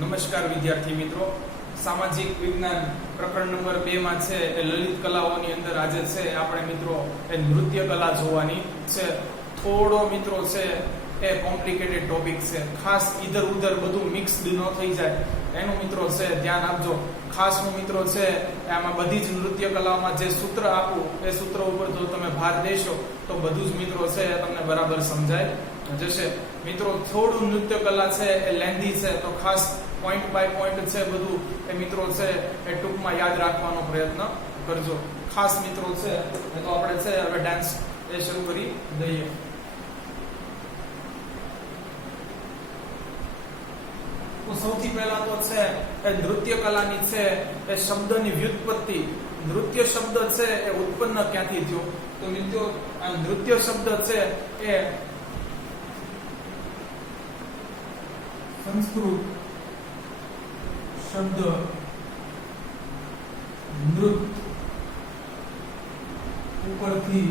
નમસ્કાર વિદ્યાર્થી મિત્રો, સામાજિક વિજ્ઞાન પ્રકરણ નંબર 2 માં છે એ લલિત કલાઓની અંદર આજે છે આપણે મિત્રો એ નૃત્ય કલા જોવાની છે. થોડો મિત્રો છે એ કોમ્પ્લિકેટેડ ટોપિક છે, ખાસ ઈધર ઉધર બધું મિક્સ્ડ ન થઈ જાય એનું મિત્રો છે ધ્યાન આપજો. ખાસ હું મિત્રો છે આમાં બધી જ નૃત્ય કલાઓમાં જે સૂત્ર આપું એ સૂત્ર ઉપર જો તમે ભાર દેશો તો બધું જ મિત્રો છે તમને બરાબર સમજાય જશે. મિત્રો થોડું નૃત્ય કલા છે એ લેન્ધી છે, તો ખાસ પોઈન્ટ બાય પોઈન્ટ છે બધું એ મિત્રો છે એ ટૂંકમાં યાદ રાખવાનો પ્રયત્ન કરજો. ખાસ મિત્રો છે તો આપણે છે હવે ડાન્સ એ શરૂ કરી દઈએ. તો સૌથી પહેલા તો છે એ નૃત્ય કલાની છે એ શબ્દની વ્યુત્પત્તિ, નૃત્ય શબ્દ છે એ ઉત્પન્ન ક્યાંથી થયો? તો મિત્રો આ નૃત્ય શબ્દ છે એ સંસ્કૃત શબ્દ નૃત ઉપરથી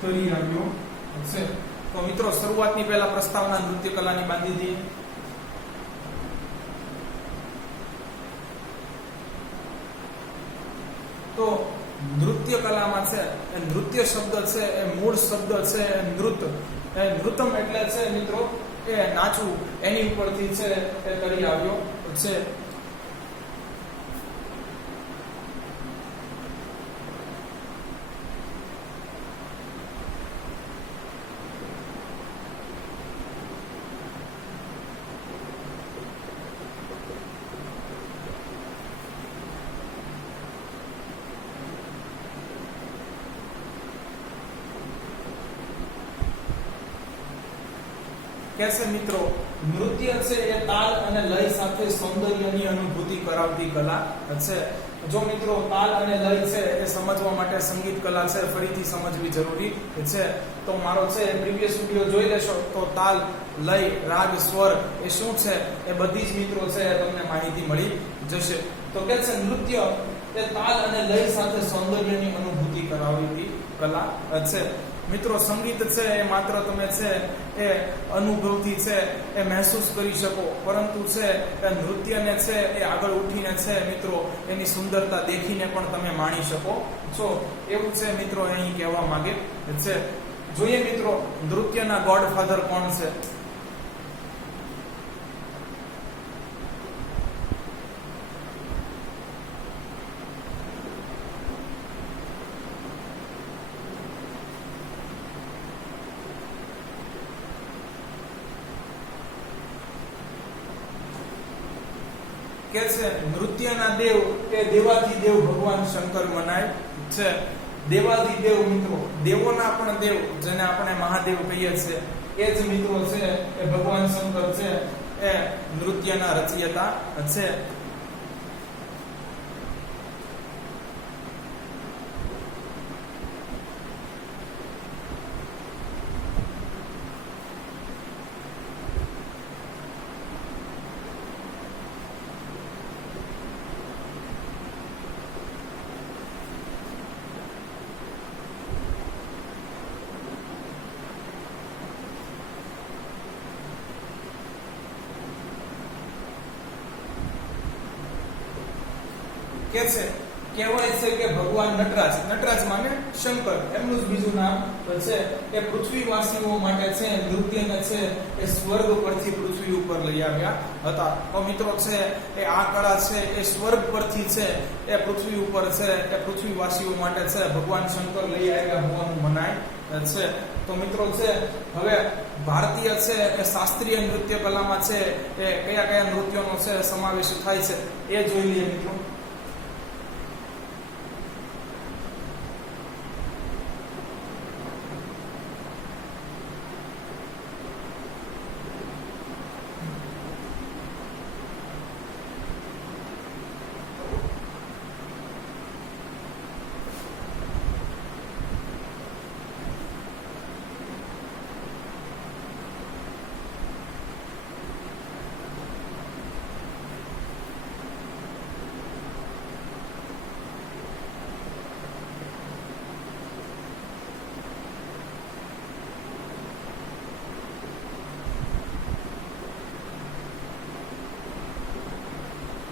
તરી આવ્યો છે. તો મિત્રો શરૂઆતની પહેલા પ્રસ્તાવના નૃત્ય કલાની બાંધી દઈએ. તો નૃત્ય કલામાં છે એ નૃત્ય શબ્દ છે એ મૂળ શબ્દ છે નૃત, એ નૃતમ એટલે છે મિત્રો એ નાચવું, એની ઉપરથી છે એ તરી આવ્યો છે. કેસે મિત્રો નૃત્ય છે એ તાલ અને લય સાથે સૌંદર્યની અનુભૂતિ કરાવતી કલા છે. જો મિત્રો તાલ અને લય છે એ સમજવા માટે સંગીત કલા છે ફરીથી સમજવી જરૂરી છે. તો મારો છે પ્રીવિયસ વિડિયો જોઈ લેશો તો તાલ, લય, રાગ, સ્વર એ શું છે એ બધી જ મિત્રો છે તમને માહિતી મળી જશે. તો કે છે નૃત્ય એ તાલ અને લય સાથે સૌંદર્યની અનુભૂતિ કરાવતી કલા છે. મિત્રો સંગીત છે એ માત્ર તમે છે એ અનુભવથી છે એ મહેસૂસ કરી શકો, પરંતુ છે એ નૃત્યને છે એ આગળ ઉઠીને છે મિત્રો એની સુંદરતા દેખીને પણ તમે માણી શકો છો, એવું છે મિત્રો અહીં કહેવા માંગે છે. જોઈએ મિત્રો નૃત્યના ગોડફાધર કોણ છે? કે છે નૃત્યના દેવ એ દેવાધિદેવ ભગવાન શંકર મનાય છે. દેવાધિદેવ મિત્રો દેવોના પણ દેવ, જેને આપણે મહાદેવ કહીએ છીએ, એ જ મિત્રો છે એ ભગવાન શંકર છે એ નૃત્યના રચયિતા છે. કે છે કહેવાય છે કે ભગવાન નટરાજ, નટરાજ માને શંકર, એમનું જ બીજું નામ છે એ પૃથ્વીવાસીઓ માટે છે નૃત્યને છે એ સ્વર્ગ પરથી પૃથ્વી ઉપર લઈ આવ્યા હતા. તો મિત્રો છે એ આ કળા છે એ સ્વર્ગ પરથી છે એ પૃથ્વી ઉપર છે એ પૃથ્વીવાસીઓ માટે છે ભગવાન શંકર લઈ આવ્યા હોવાનું મનાય છે. તો મિત્રો છે હવે ભારતીય છે એ શાસ્ત્રીય નૃત્ય કલામાં છે એ કયા કયા નૃત્યોનો છે સમાવેશ થાય છે એ જોઈ લઈએ મિત્રો.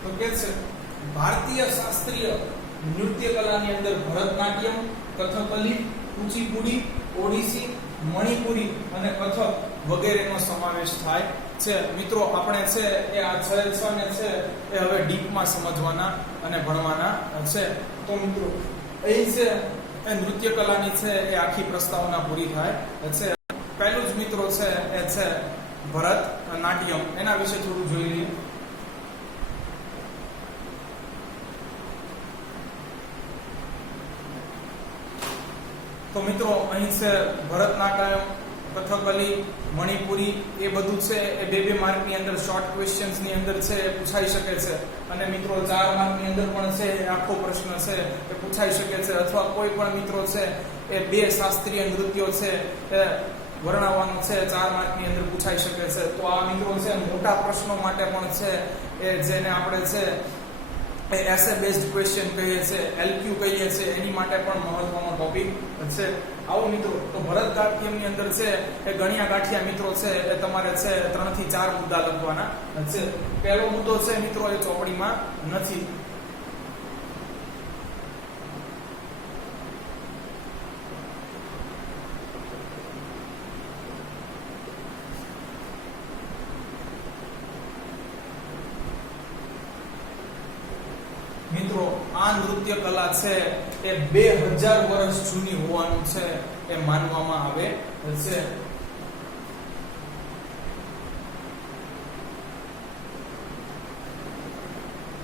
તો કે છે ભારતીય શાસ્ત્રીય નૃત્ય કલાની અંદર ભરતનાટ્યમ, કથકલી, કુચીપુડી, ઓડિસી, મણિપુરી અને કથક વગેરેનો સમાવેશ થાય છે. મિત્રો આપણે છે એ આ 6 ને છે એ હવે ડીપમાં સમજવાના અને ભણવાના છે. તો મિત્રો અહીં છે એ નૃત્ય કલાની છે એ આખી પ્રસ્તાવના પૂરી થાય છે. પહેલું જ મિત્રો છે એ છે ભરતનાટ્યમ. એના વિશે થોડું જોઈ લઈએ. તો મિત્રો અહીં છે ભરતનાટ્યમ, કથકલી, મણિપુરી એ બધું છે એ 2 માર્કની અંદર શોર્ટ ક્વેશ્ચન્સ ની અંદર છે એ પૂછાઈ શકે છે. અને મિત્રો 4 માર્કની અંદર પણ છે આખો પ્રશ્ન છે એ પૂછાઈ શકે છે. અથવા કોઈ પણ મિત્રો છે એ 2 શાસ્ત્રીય નૃત્યો છે એ વર્ણવવાનું છે 4 માર્કની અંદર પૂછાઈ શકે છે. તો આ મિત્રો છે મોટા પ્રશ્નો માટે પણ છે એ જેને આપણે છે એ એસે બેઝડ ક્વેશ્ચન કહીએ છીએ, એલક્યુ કહીએ છીએ, એની માટે પણ મહત્વનો ટોપિક છે. આવો મિત્રો તો ભરતનાટ્યમની અંદર છે એ ગણ્યા ગાંઠિયા મિત્રો છે એ તમારે છે 3 થી 4 મુદ્દા લખવાના છે. પહેલો મુદ્દો છે મિત્રો એ ચોપડીમાં નથી. મિત્રો આ નૃત્ય કલા છે એ 2000 વર્ષ જૂની હોવાનું છે એ માનવામાં આવે છે.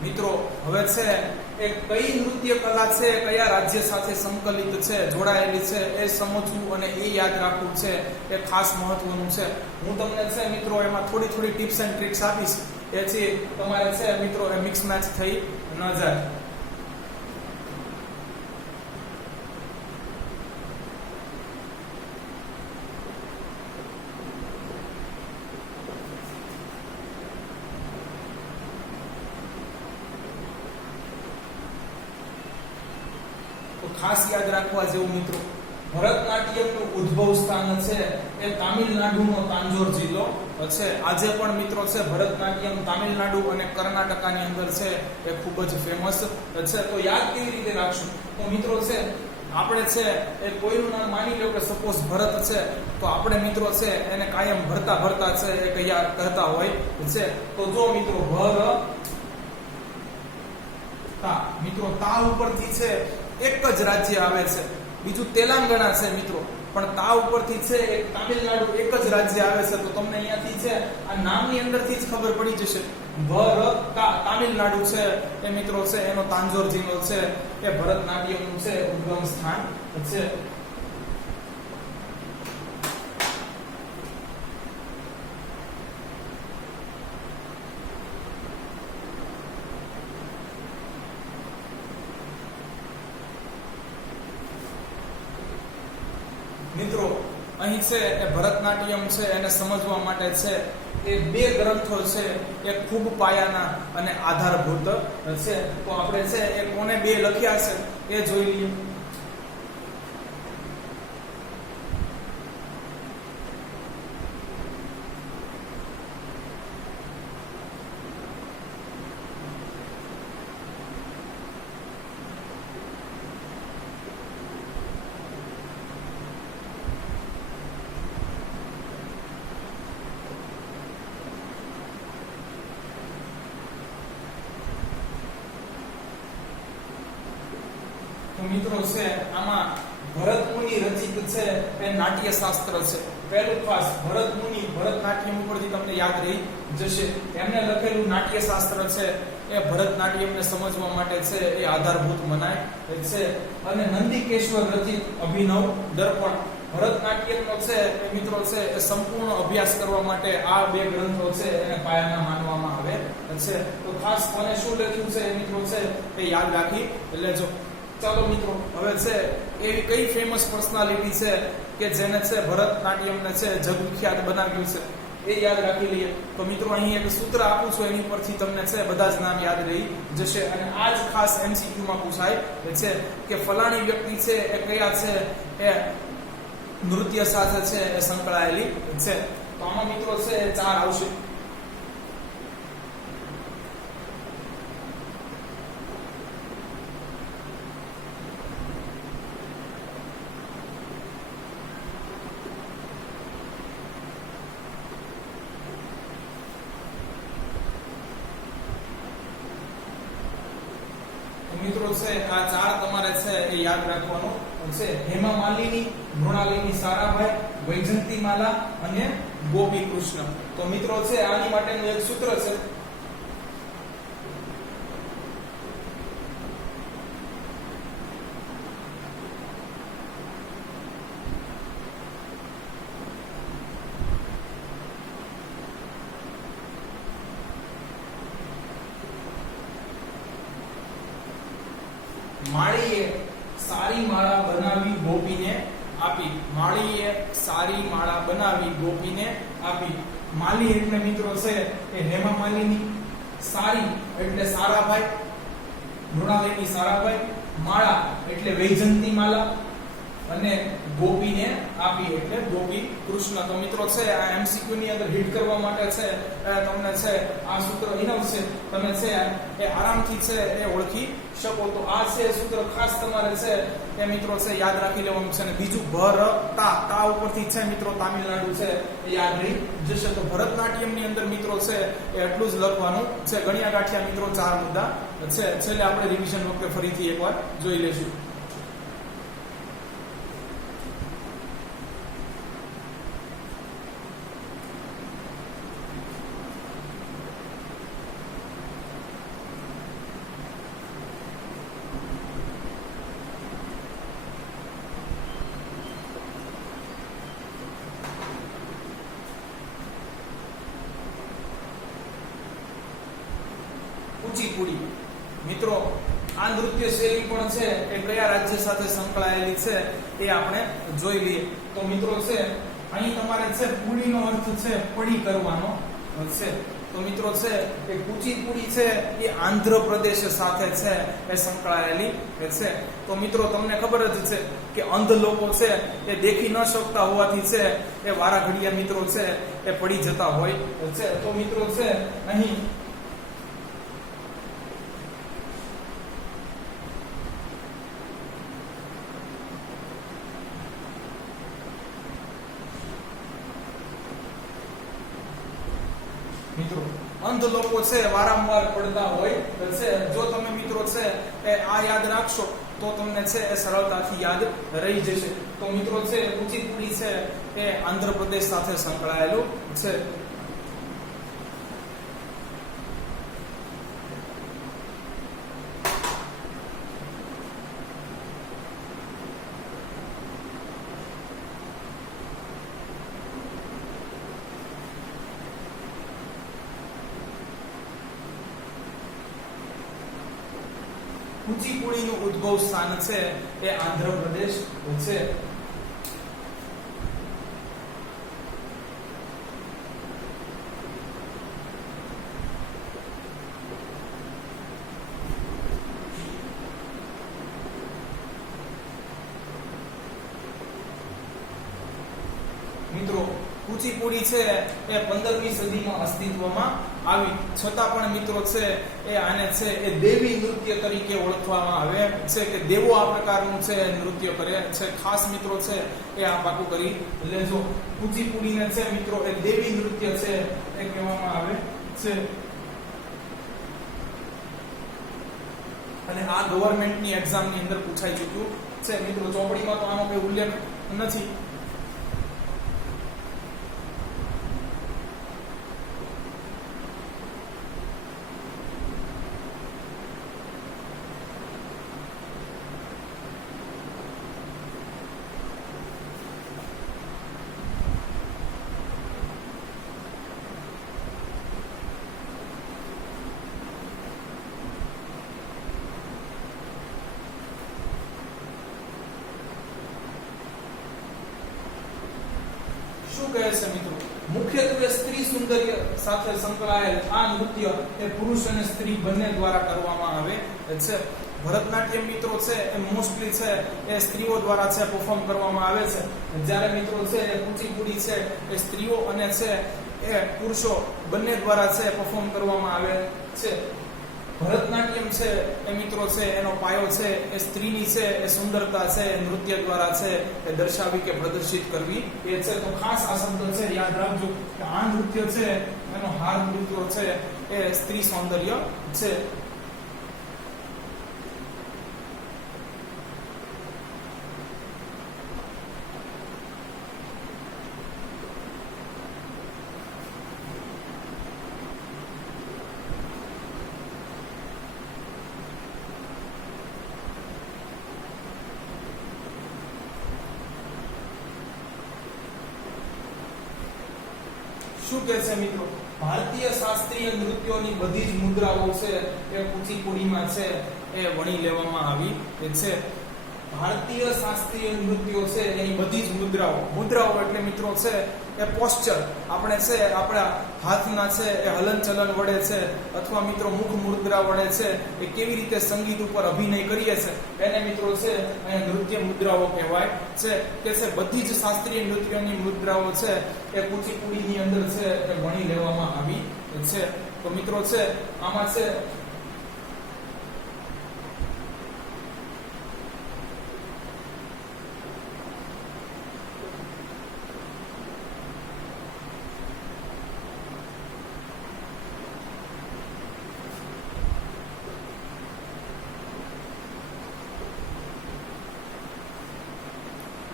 મિત્રો હવે છે એ કઈ નૃત્ય કલા છે કયા રાજ્ય સાથે સંકલિત છે, જોડાયેલી છે એ સમજવું અને એ યાદ રાખવું છે એ ખાસ મહત્વનું છે. હું તમને છે મિત્રો એમાં થોડી ટિપ્સ એન્ડ ટ્રિક્સ આપીશ. એથી તમારે છે મિત્રો એ મિક્સ મેચ થઈ ન જાય. તો ખાસ યાદ રાખવા જેવું મિત્રો, ભરતનાટ્યમનું ઉદ્ભવ સ્થાન છે એ તામિલનાડુનો તાંજોર જિલ્લો છે. આજે પણ મિત્રો છે ભરતનાટ્યમ તામિલનાડુ અને કર્ણાટકાની અંદર છે એ ખૂબ જ ફેમસ છે. તો યાદ કેવી રીતે રાખશું? તો મિત્રો છે આપણે છે એ કોઈનું નામ માની લો કે સપોઝ ભરત છે, તો આપણે મિત્રો છે એને કાયમ ભરતા છે એ કયા કહેતા હોય છે. તો જો મિત્રો ભરતા મિત્રો તા ઉપરથી છે એક જ રાજ્ય આવે છે, બીજું તેલંગાણા છે મિત્રો, પણ તા ઉપરથી છે એક તામિલનાડુ એક જ રાજ્ય આવે છે. તો તમને અહીંયાથી છે આ નામની અંદરથી જ ખબર પડી જશે. ભરતા તામિલનાડુ છે એ મિત્રો છે એનો તાંજોર જિલ્લો છે એ ભરતનાટ્યમનું છે ઉદ્ગમ સ્થાન છે. મિત્રો અહીં છે એ ભરતનાટ્યમ છે એને સમજવા માટે છે એ 2 ગ્રંથો છે એ ખૂબ પાયાના અને આધારભૂત છે. તો આપણે છે એ કોને 2 લખ્યા છે એ જોઈ લઈએ. મિત્રો છે આમાં ભરતમુનિ રચિત છે એ નાટ્યશાસ્ત્ર છે. પહેલું ખાસ ભરતમુનિ, ભરતનાટ્યમ ઉપરથી તમને યાદ રહી જશે. એમને લખેલું નાટ્યશાસ્ત્ર છે એ ભરતનાટ્યમને સમજવા માટે છે એ આધારભૂત મનાય છે. અને નંદિકેશ્વર રચિત અભિનવ દર્પણ ભરતનાટ્યમનો છે એ મિત્રો છે એ સંપૂર્ણ અભ્યાસ કરવા માટે આ 2 ગ્રંથો છે એને પાયાના માનવામાં આવે છે. તો ખાસ કોને શું લખ્યું છે એ મિત્રો છે એ યાદ રાખી લેજો. ચાલો મિત્રો હવે છે એવી કઈ ફેમસ પર્સનાલિટી છે કે જેને છે ભરતનાટ્યમને છે જગવિખ્યાત બનાવ્યું છે એ યાદ રાખી લઈએ. તો મિત્રો અહીં એક સૂત્ર આપું છું, એની પરથી તમને છે બધા જ નામ યાદ રહી જશે. અને આ જ ખાસ MCQ માં પૂછાય છે કે ફલાણી વ્યક્તિ છે એ કયા છે એ નૃત્ય સાથે છે એ સંકળાયેલી છે. તો આમાં મિત્રો છે 4 આવશે. મિત્રો છે આ ચાર તમારે છે એ યાદ રાખવાનું છે. હેમા માલિની, મૃણાલિની સારાભાઈ, વૈજંતીમાલા અને ગોપી કૃષ્ણ. તો મિત્રો છે આની માટેનું એક સૂત્ર છે. માળીએ સારી માળા બનાવી ગોપીને આપી. માળીએ સારી માળા બનાવી ગોપીને આપી. માલી એટલે મિત્રો છે એ હેમા માલિની, સારી એટલે સારાભાઈ, મૃણાલિની સારાભાઈ, માળા એટલે વૈજંતી માલા અને ગોપીને આપી એટલે ગોપી કૃષ્ણ. તો મિત્રો છે આ એમસીક્યુ ની અંદર હિટ કરવા માટે છે તમને છે આ સૂત્ર ઇનફ છે. તમે છે એ આરામથી છે એ ઓળખી શકો. તો આ છે સૂત્ર ખાસ તમારે છે એ મિત્રો છે યાદ રાખી લેવાનું છે. અને બીજું ભરતા, તા ઉપરથી છે મિત્રો તામિલનાડુ છે એ યાદ રહી જશે. તો ભરતનાટ્યમ ની અંદર મિત્રો છે એ એટલું જ લખવાનું છે. ગણ્યા ગાંઠિયા મિત્રો ચાર મુદ્દા છે. છેલ્લે આપણે રિવિઝન વખતે ફરીથી એકવાર જોઈ લેશું. કુચીપુડી મિત્રો આ નૃત્ય શૈલી પણ છે એ કયા રાજ્ય સાથે સંકળાયેલી છે એ આપણે જોઈ લઈએ. તો મિત્રો છે અહીં તમારે છે પુડીનો અર્થ છે પડી કરવાનો છે. તો મિત્રો છે એ કુચીપુડી છે એ આંધ્રપ્રદેશ સાથે છે એ સંકળાયેલી છે. તો મિત્રો તમને ખબર જ છે કે અંધ લોકો છે એ દેખી ન શકતા હોવાથી છે એ વારા ઘડિયા મિત્રો છે એ પડી જતા હોય છે. તો મિત્રો છે અહીં મિત્રો અંધ લોકો છે વારંવાર પડતા હોય છે. જો તમે મિત્રો છે એ આ યાદ રાખશો તો તમને છે એ સરળતાથી યાદ રહી જશે. તો મિત્રો છે કુચીપુડી છે એ આંધ્રપ્રદેશ સાથે સંકળાયેલું છે. કુચીપુડીનું ઉદ્ભવ સ્થાન છે એ આંધ્રપ્રદેશ છે. મિત્રો કુચીપુડી છે એ 15મી સદીમાં અસ્તિત્વમાં આવી, છતાં પણ મિત્રો છે એ આને છે એ દેવી નૃત્ય તરીકે ઓળખવામાં આવે છે કે દેવો આ પ્રકારનું છે નૃત્ય કરે છે. ખાસ મિત્રો છે એ આ પાકું કરી લેજો. કુચીપુડીને છે મિત્રો એ દેવી નૃત્ય છે એ કહેવામાં આવે છે. અને આ ગવર્મેન્ટની એક્ઝામની અંદર પૂછાઈ ચૂક્યું છે મિત્રો. ચોપડીમાં તો આનો કોઈ ઉલ્લેખ નથી. શું કહે છે મિત્રો? મુખ્યત્વે સ્ત્રી સૌંદર્ય સાથે સંકળાયેલ આ નૃત્ય એ પુરુષ અને સ્ત્રી બંને દ્વારા કરવામાં આવે છે. ભરતનાટ્યમ મિત્રો છે એ મોસ્ટલી છે એ સ્ત્રીઓ દ્વારા છે પરફોર્મ કરવામાં આવે છે. જ્યારે મિત્રો છે એ કુચીપુડી છે એ સ્ત્રીઓ અને છે એ પુરુષો બંને દ્વારા છે પરફોર્મ કરવામાં આવે છે. ભરતનાટ્યમ છે એ મિત્રો છે એનો પાયો છે એ સ્ત્રીની છે એ સુંદરતા છે નૃત્ય દ્વારા છે એ દર્શાવી કે પ્રદર્શિત કરવી એ છે. તો ખાસ આ શબ્દ છે યાદ રાખજો કે આ નૃત્ય છે એનો હાર નૃત્ય છે એ સ્ત્રી સૌંદર્ય છે. શું કહે છે મિત્રો? ભારતીય શાસ્ત્રીય નૃત્યોની બધી જ મુદ્રાઓ છે એ કુચીપુડીમાં છે એ વણી લેવામાં આવી છે. ભારતીય શાસ્ત્રીય નૃત્યો છે એની બધી જ મુદ્રાઓ એટલે મિત્રો છે એ પોસ્ચર, આપણે છે આપણા હાથના છે એ હલનચલન વડે છે અથવા મિત્રો મુખ મુદ્રા વડે છે એ કેવી રીતે સંગીત ઉપર અભિનય કરીએ છે એને મિત્રો છે અહીંયા નૃત્ય મુદ્રાઓ કહેવાય છે. કે છે બધી જ શાસ્ત્રીય નૃત્યોની મુદ્રાઓ છે એ કુચીપુડીની અંદર છે એ વણી લેવામાં આવી છે. તો મિત્રો છે આમાં છે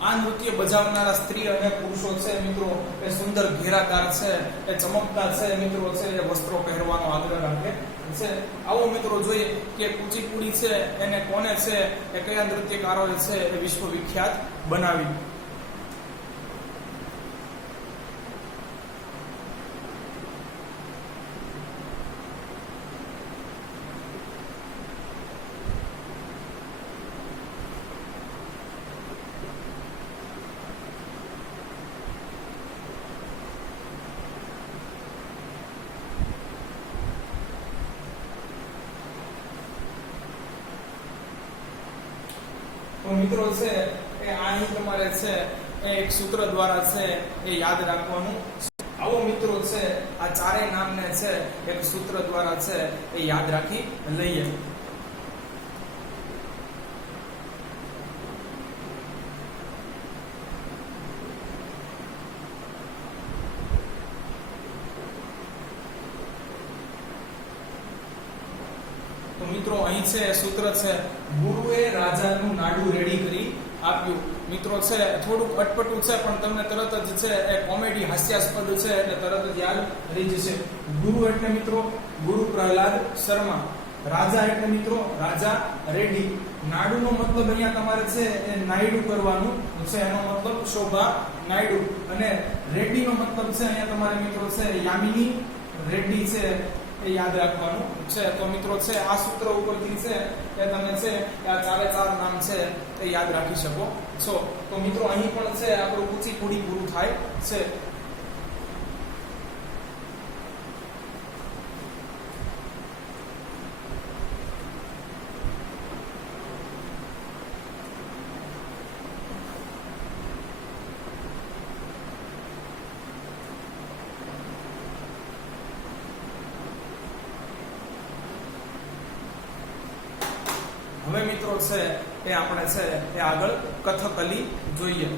આ નૃત્ય બજાવનારા સ્ત્રી અને પુરુષો છે મિત્રો એ સુંદર ઘેરાદાર છે એ ચમકદાર છે મિત્રો છે એ વસ્ત્રો પહેરવાનો આગ્રહ રાખે છે. આવો મિત્રો જોઈએ કે કુચીપુડી છે એને કોને છે એ કયા નૃત્યકારોએ છે એ વિશ્વવિખ્યાત બનાવી. તો મિત્રો છે એ અહીં તમારે છે એ એક સૂત્ર દ્વારા છે એ યાદ રાખવાનું. આવો મિત્રો છે આ ચારેય નામને છે એક સૂત્ર દ્વારા છે એ યાદ રાખી લઈએ. તો મિત્રો અહીં છે સૂત્ર છે ગુરુએ રાજાનું નાડું રેડી કરી આપ્યું. મિત્રો છે થોડુંક અટપટું છે પણ તમને તરત જ છે એ કોમેડી હાસ્યાસ્પદ છે એટલે તરત જ યાદ રહી જશે. ગુરુ એટલે મિત્રો ગુરુ પ્રહલાદ શર્મા, રાજા એટલે મિત્રો રાજા રેડ્ડી, નાડુનો મતલબ અહીંયા તમારે છે એ નાયડુ કરવાનું છે, એનો મતલબ શોભા નાયડુ, અને રેડ્ડીનો મતલબ છે અહીંયા તમારે મિત્રો છે યામિની રેડ્ડી છે એ યાદ રાખવાનું છે. તો મિત્રો છે આ સૂત્ર ઉપરથી છે કે તમે છે આ ચારે ચાર નામ છે એ યાદ રાખી શકો છો. તો મિત્રો અહીં પણ છે આપણું કુચીપુડી પૂરું થાય છે. હવે મિત્રો છે એ આપણે છે એ આગળ કથકલી જોઈએ.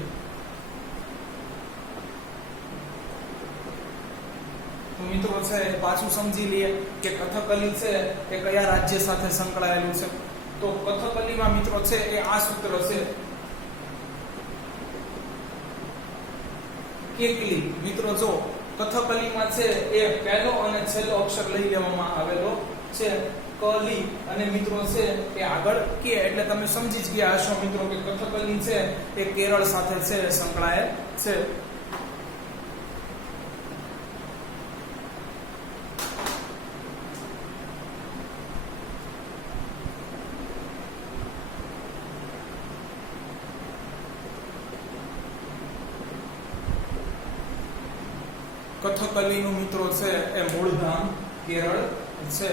તો મિત્રો છે પાછું સમજી લઈએ કે કથકલી છે એ કયા રાજ્ય સાથે સંકળાયેલું છે. તો કથકલીમાં મિત્રો છે એ આ સૂત્ર છે કેકલી. મિત્રો જો કથકલીમાં છે એ પહેલો અને છેલ્લો અક્ષર લઈ લેવામાં આવેલો છે કલી, અને મિત્રો છે એ આગળ કે એટલે તમે સમજી જ ગયા હશો મિત્રો કે કથકલી છે એ કેરળ સાથે છે સંકળાયેલ છે. કથકલીનું મિત્રો છે એ મૂળધામ કેરળ છે.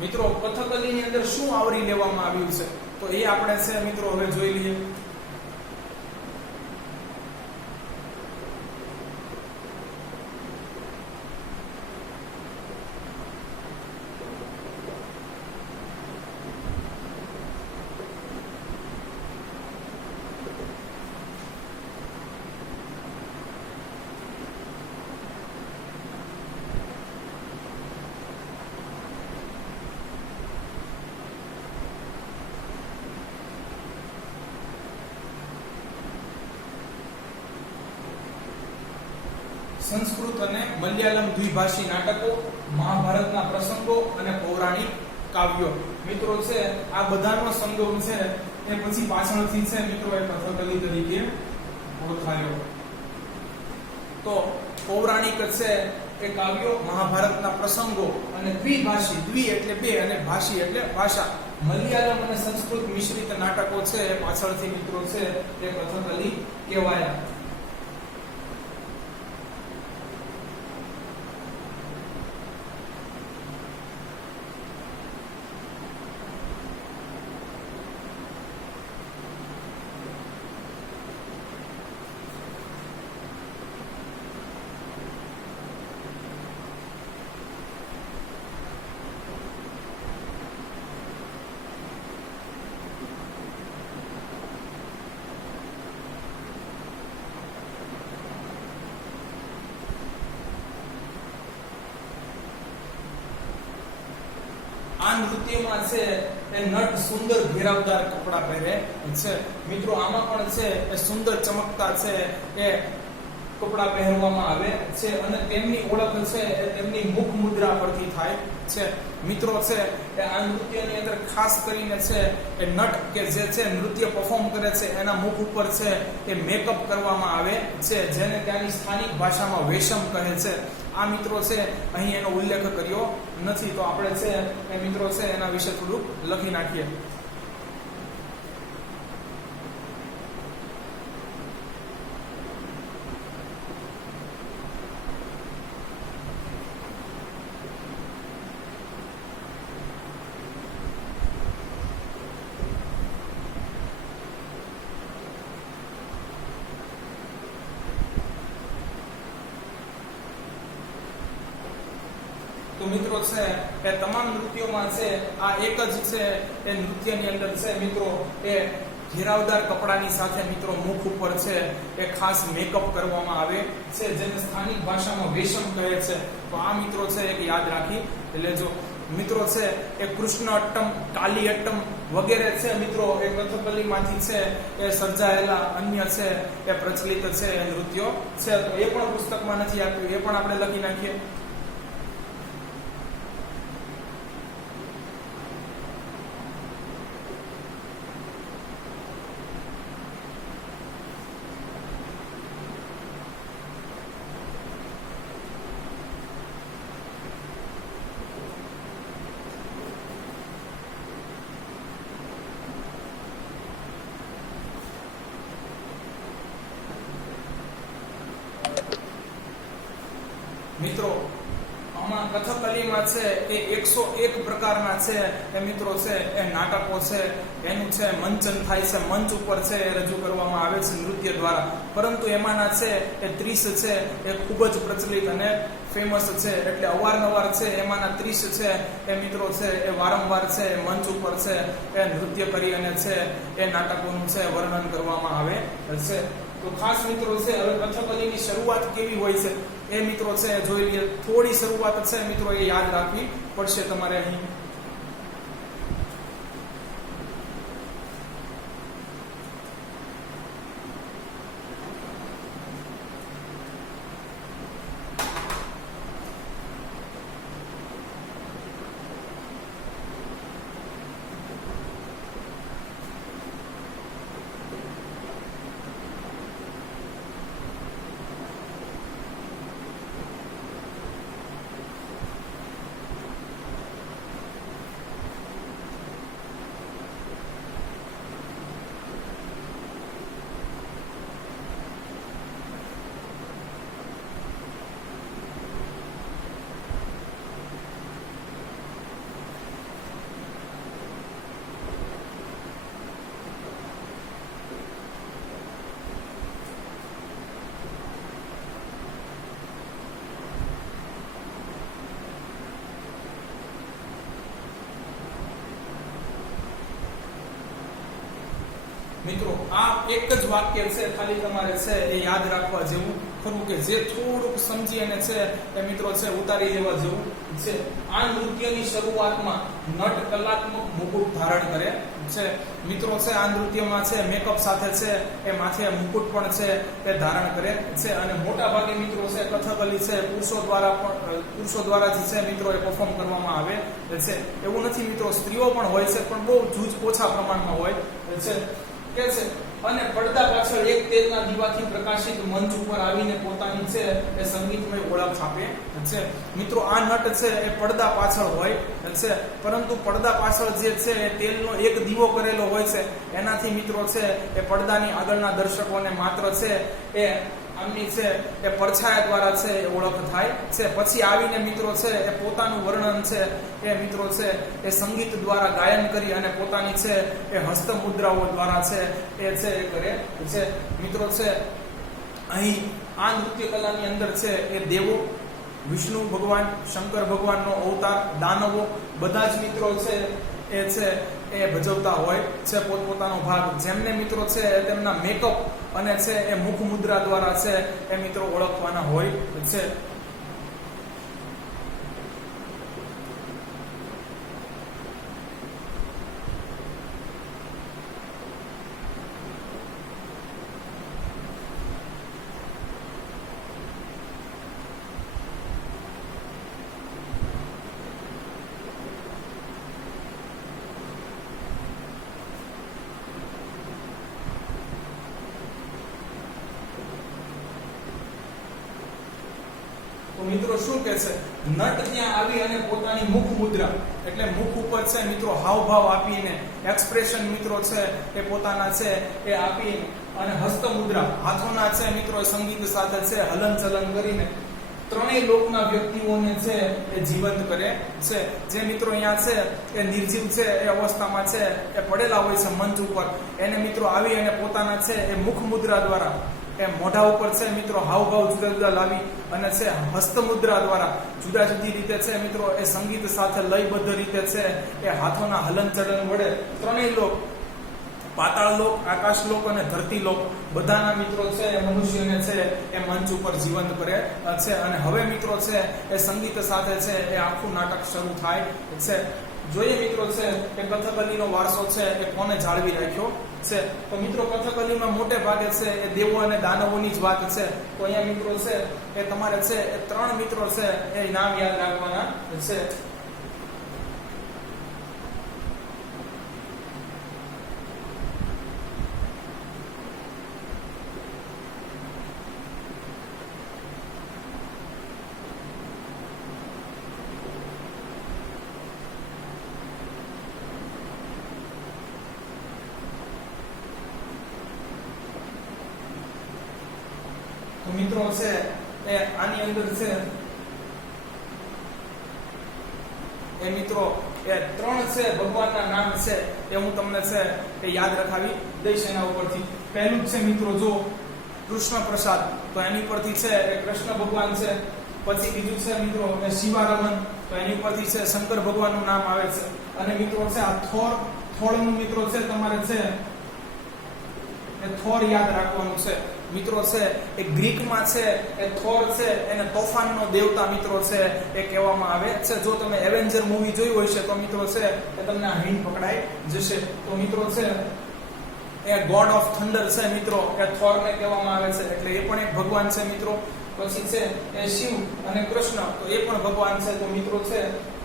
મિત્રો કથકલીની અંદર શું આવરી લેવામાં આવ્યું છે તો એ આપણે છે મિત્રો હવે જોઈ લઈએ. સંસ્કૃત અને મલયાલમ દ્વિભાષી નાટકો, મહાભારતના પ્રસંગો અને પૌરાણિક કાવ્યો. મિત્રો છે આ બધાનો સંગમ છે એ પછી પાછળથી છે મિત્રો એ કથકલી તરીકે ઓળખાયો. તો પૌરાણિક છે એ કાવ્યો, મહાભારતના પ્રસંગો અને દ્વિભાષી, દ્વિ એટલે બે અને ભાષી એટલે ભાષા, મલયાલમ અને સંસ્કૃત મિશ્રિત નાટકો છે એ પાછળથી મિત્રો છે એ કથકલી કહેવાયા. આ નૃત્યમાં છે એ નટ સુંદર ઘેરાવદાર કપડા પહેરે છે મિત્રો. આમાં પણ છે એ સુંદર ચમકતા છે એ કપડા પહેરવામાં આવે છે અને તેમની ઓળખ છે એ તેમની મુખ મુદ્રા પરથી થાય છે મિત્રો. છે એ આ નૃત્યની અંદર ખાસ કરીને છે એ નટ કે જે છે નૃત્ય પરફોર્મ કરે છે એના મુખ ઉપર છે એ મેકઅપ કરવામાં આવે છે, જેને ત્યાંની સ્થાનિક ભાષામાં વેશમ કહે છે. આ મિત્રો છે અહીં એનો ઉલ્લેખ કર્યો નથી, તો આપણે છે એ મિત્રો છે એના વિશે થોડુંક લખી નાખીએ. તો મિત્રો છે એ તમામ નૃત્યોમાં છે આ એક જ છે એ નૃત્યની અંદર છે મિત્રો એ ઘેરાવદાર કપડાની સાથે મિત્રો મુખ ઉપર છે એ ખાસ મેકઅપ કરવામાં આવે છે, જેને સ્થાનિક ભાષામાં વેશમ કહે છે. તો આ મિત્રો છે એક યાદ રાખી લેજો. મિત્રો છે એ કૃષ્ણ અટ્ટમ, કાલી અટ્ટમ વગેરે છે મિત્રો એ કથકલીમાંથી છે એ સર્જાયેલા અન્ય છે એ પ્રચલિત છે નૃત્યો છે. તો એ પણ પુસ્તકમાં નથી આપ્યું, એ પણ આપણે લખી નાખીએ. મિત્રો આમાં કથકલીમાં છે એ 101 પ્રકારના છે એ મિત્રો છે એ નાટકો છે એનું છે મંચન થાય છે, મંચ ઉપર છે એ રજૂ કરવામાં આવે છે નૃત્ય દ્વારા. પરંતુ એમાંના છે એ 30 છે એ ખૂબ જ પ્રચલિત અને ફેમસ છે, એટલે અવારનવાર છે એમાંના 30 છે એ મિત્રો છે એ વારંવાર છે મંચ ઉપર છે એ નૃત્ય કરી અને છે એ નાટકોનું છે વર્ણન કરવામાં આવે છે. તો ખાસ મિત્રો છે હવે કથકલીની શરૂઆત કેવી હોય છે એ મિત્રો છે જોઈ લઈએ. થોડી શરૂઆત છે મિત્રો એ યાદ રાખવી પડશે તમારે અહીં. મિત્રો આ એક જ વાક્ય છે ખાલી તમારે છે એ યાદ રાખવા જેવું ખરું, કે જે થોડુંક સમજી અને છે એ મિત્રો છે ઉતારી લેવા જેવું છે. આ નૃત્યની શરૂઆતમાં નટ કલાત્મક મુકુટ ધારણ કરે છે મિત્રો. છે આ નૃત્યમાં છે મેકઅપ સાથે છે એ માથે મુકુટ પણ છે એ ધારણ કરે છે. અને મોટા ભાગે મિત્રો છે કથકલી છે પુરુષો દ્વારા જ છે મિત્રો એ પરફોર્મ કરવામાં આવે છે. એવું નથી મિત્રો, સ્ત્રીઓ પણ હોય છે પણ બહુ જૂજ ઓછા પ્રમાણમાં હોય છે. કે છે અને પડદા પાછળ એક તેલના દીવાથી પ્રકાશિત મંચ ઉપર આવીને પોતાની છે એ સંગીતમય ઓળખ આપે છે. મિત્રો આ નટ છે એ પડદા પાછળ હોય છે, પરંતુ પડદા પાછળ જે છે એ તેલનો એક દીવો કરેલો હોય છે, એનાથી મિત્રો છે એ પડદાની આગળના દર્શકોને માત્ર છે એ આમની છે એ પડછાયા દ્વારા છે એ ઓળખ થાય છે. પછી આવીને મિત્રો છે એ પોતાનું વર્ણન છે એ મિત્રો છે એ સંગીત દ્વારા ગાયન કરી અને પોતાની છે એ હસ્ત મુદ્રાઓ દ્વારા છે એ કરે છે. મિત્રો છે અહીં આ નૃત્ય કલાની અંદર છે એ દેવો, વિષ્ણુ ભગવાન, શંકર ભગવાનનો અવતાર, દાનવો બધા જ મિત્રો છે એ ભજવતા હોય છે પોતપોતાનો ભાગ, જેમને મિત્રો છે તેમના મેકઅપ અને છે એ મુખ મુદ્રા દ્વારા છે એ મિત્રો ઓળખવાના હોય છે. તો મિત્રો શું કે છે, નટ ત્યાં આવી અને પોતાની મુખ મુદ્રા એટલે મુખ ઉપર છે મિત્રો હાવભાવ આપીને એક્સપ્રેશન મિત્રો છે એ પોતાના છે એ આપી અને હસ્ત મુદ્રા હાથોના છે મિત્રો સંગીત સાથે છે હલન ચલન કરીને ત્રણેય લોકના વ્યક્તિઓને છે એ જીવંત કરે છે. જે મિત્રો અહીંયા છે એ નિર્જીવ છે એ અવસ્થામાં છે એ પડેલા હોય છે મંચ ઉપર, એને મિત્રો આવી અને પોતાના છે એ મુખ મુદ્રા દ્વારા એ મોઢા ઉપર છે મિત્રો હાવભાવ જુદા જુદા લાવી અને છે હસ્ત મુદ્રા દ્વારા જુદા જુદી રીતે છે મિત્રો એ સંગીત સાથે લયબદ્ધ રીતે છે એ હાથોના હલન ચલન વડે ત્રણેય લોક, પાતાળ લોક, આકાશ લોક અને ધરતી લોક બધાના મિત્રો છે એ મનુષ્યને છે એ મંચ ઉપર જીવંત કરે છે. અને હવે મિત્રો છે એ સંગીત સાથે છે એ આખું નાટક શરૂ થાય છે. જોઈએ મિત્રો છે કે કથકલીનો વારસો છે એ કોને જાળવી રાખ્યો છે. તો મિત્રો કથકલીમાં મોટે ભાગે છે એ દેવો અને દાનવોની જ વાત છે. તો અહીંયા મિત્રો છે એ તમારે છે એ ત્રણ મિત્રો છે એ નામ યાદ રાખવાના છે. મિત્રો છે એ આની અંદર છે એ મિત્રો એ ત્રણ છે ભગવાનના નામ છે એ હું તમને છે એ યાદ રખાવી દઈશ એના ઉપરથી. પહેલું છે મિત્રો જો કૃષ્ણ પ્રસાદ, તો એની પરથી છે એ કૃષ્ણ ભગવાન છે. પછી બીજું છે મિત્રો એ શિવારમન, તો એની ઉપરથી છે શંકર ભગવાનનું નામ આવે છે. અને મિત્રો છે આ થોરનું મિત્રો છે તમારે છે એ થોર યાદ રાખવાનું છે. મિત્રો છે એ ગ્રીકમાં છે એ થોર છે એને તોફાનનો દેવતા મિત્રો છે એ કહેવામાં આવે છે. જો તમે એવેન્જર મૂવી જોઈ હોય છે તો મિત્રો છે એ તમને આ હિન્ટ પકડાઈ જશે. તો મિત્રો છે એ ગોડ ઓફ થંડર છે મિત્રો એ થોરને કહેવામાં આવે છે, એટલે એ પણ એક ભગવાન છે મિત્રો. પછી છે એ શિવ અને કૃષ્ણ, તો એ પણ ભગવાન છે. તો મિત્રો છે